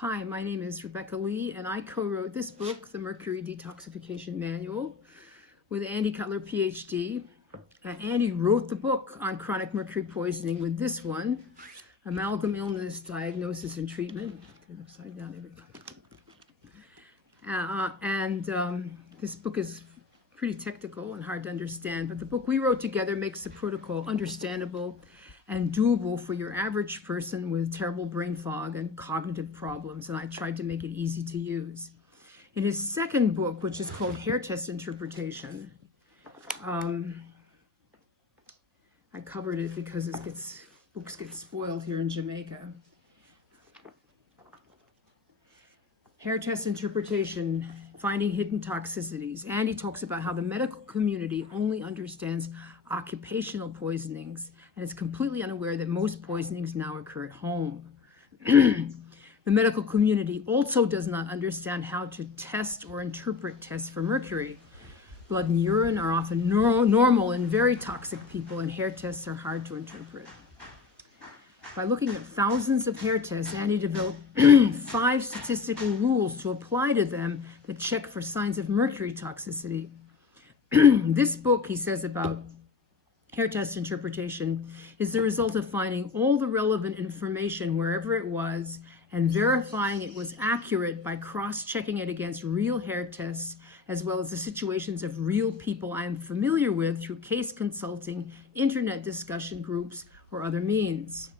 Hi, my name is Rebecca Lee, and I co-wrote this book, The Mercury Detoxification Manual, with Andy Cutler, PhD. Andy wrote the book on chronic mercury poisoning with this one, Amalgam Illness, Diagnosis and Treatment. Get it upside down, everybody. This book is pretty technical and hard to understand, but the book we wrote together makes the protocol understandable and doable for your average person with terrible brain fog and cognitive problems, and I tried to make it easy to use. In his second book, which is called Hair Test Interpretation, I covered it because books get spoiled here in Jamaica. Hair Test Interpretation, Finding Hidden Toxicities. Andy talks about how the medical community only understands occupational poisonings and is completely unaware that most poisonings now occur at home. The medical community also does not understand how to test or interpret tests for mercury. Blood and urine are often normal in very toxic people, and hair tests are hard to interpret. By looking at thousands of hair tests, Andy developed 5 statistical rules to apply to them that check for signs of mercury toxicity. This book, he says about hair test interpretation, is the result of finding all the relevant information wherever it was and verifying it was accurate by cross-checking it against real hair tests, as well as the situations of real people I am familiar with through case consulting, internet discussion groups, or other means.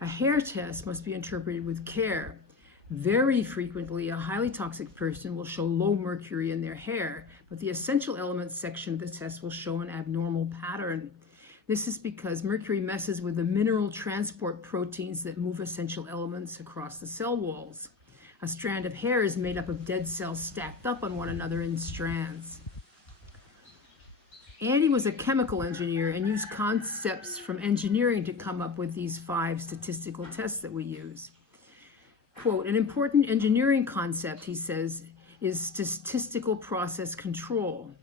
A hair test must be interpreted with care. Very frequently, a highly toxic person will show low mercury in their hair, but the essential elements section of the test will show an abnormal pattern. This is because mercury messes with the mineral transport proteins that move essential elements across the cell walls. A strand of hair is made up of dead cells stacked up on one another in strands. Andy was a chemical engineer and used concepts from engineering to come up with these 5 statistical tests that we use. Quote, an important engineering concept, he says, is statistical process control.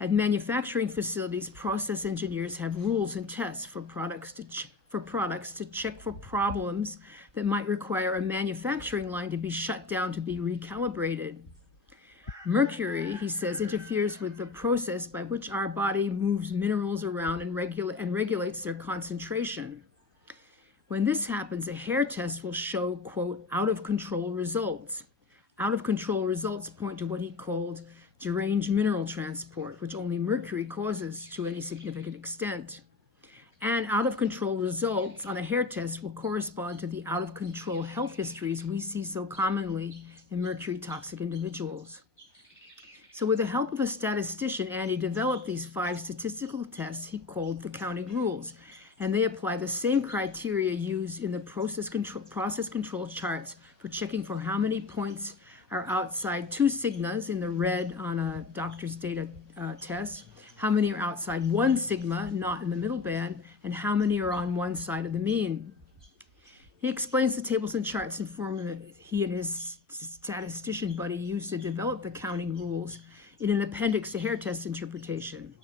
At manufacturing facilities, process engineers have rules and tests for products to check for problems that might require a manufacturing line to be shut down to be recalibrated. Mercury, he says, interferes with the process by which our body moves minerals around and regulates their concentration. When this happens, a hair test will show, quote, out-of-control results. Out-of-control results point to what he called deranged mineral transport, which only mercury causes to any significant extent. And out-of-control results on a hair test will correspond to the out-of-control health histories we see so commonly in mercury-toxic individuals. So with the help of a statistician, Andy developed these 5 statistical tests he called the counting rules, and they apply the same criteria used in the process control charts for checking for how many points are outside 2 sigmas in the red on a doctor's data test, how many are outside 1 sigma, not in the middle band, and how many are on one side of the mean. He explains the tables and charts and formula he and his statistician buddy used to develop the counting rules in an appendix to hair test interpretation.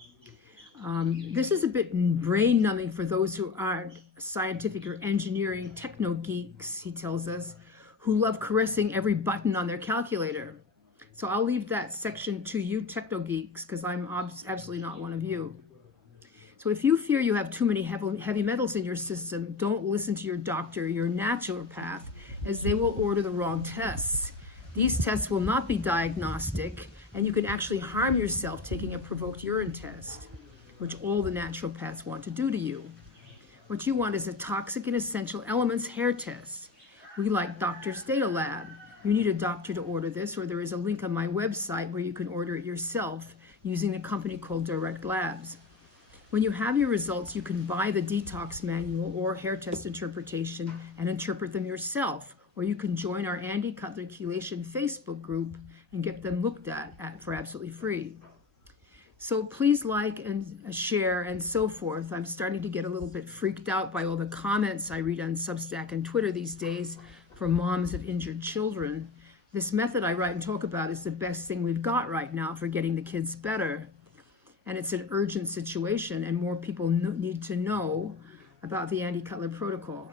This is a bit brain-numbing for those who aren't scientific or engineering techno-geeks, he tells us, who love caressing every button on their calculator. So I'll leave that section to you techno-geeks, because I'm absolutely not one of you. So if you fear you have too many heavy metals in your system, don't listen to your doctor, your naturopath, as they will order the wrong tests. These tests will not be diagnostic, and you can actually harm yourself taking a provoked urine test, which all the naturopaths want to do to you. What you want is a toxic and essential elements hair test. We like Doctor's Data Lab. You need a doctor to order this, or there is a link on my website where you can order it yourself using a company called Direct Labs. When you have your results, you can buy the detox manual or hair test interpretation and interpret them yourself, or you can join our Andy Cutler Chelation Facebook group and get them looked at for absolutely free. So please like and share and so forth. I'm starting to get a little bit freaked out by all the comments I read on Substack and Twitter these days from moms of injured children. This method I write and talk about is the best thing we've got right now for getting the kids better. And it's an urgent situation, and more people need to know about the Andy Cutler protocol.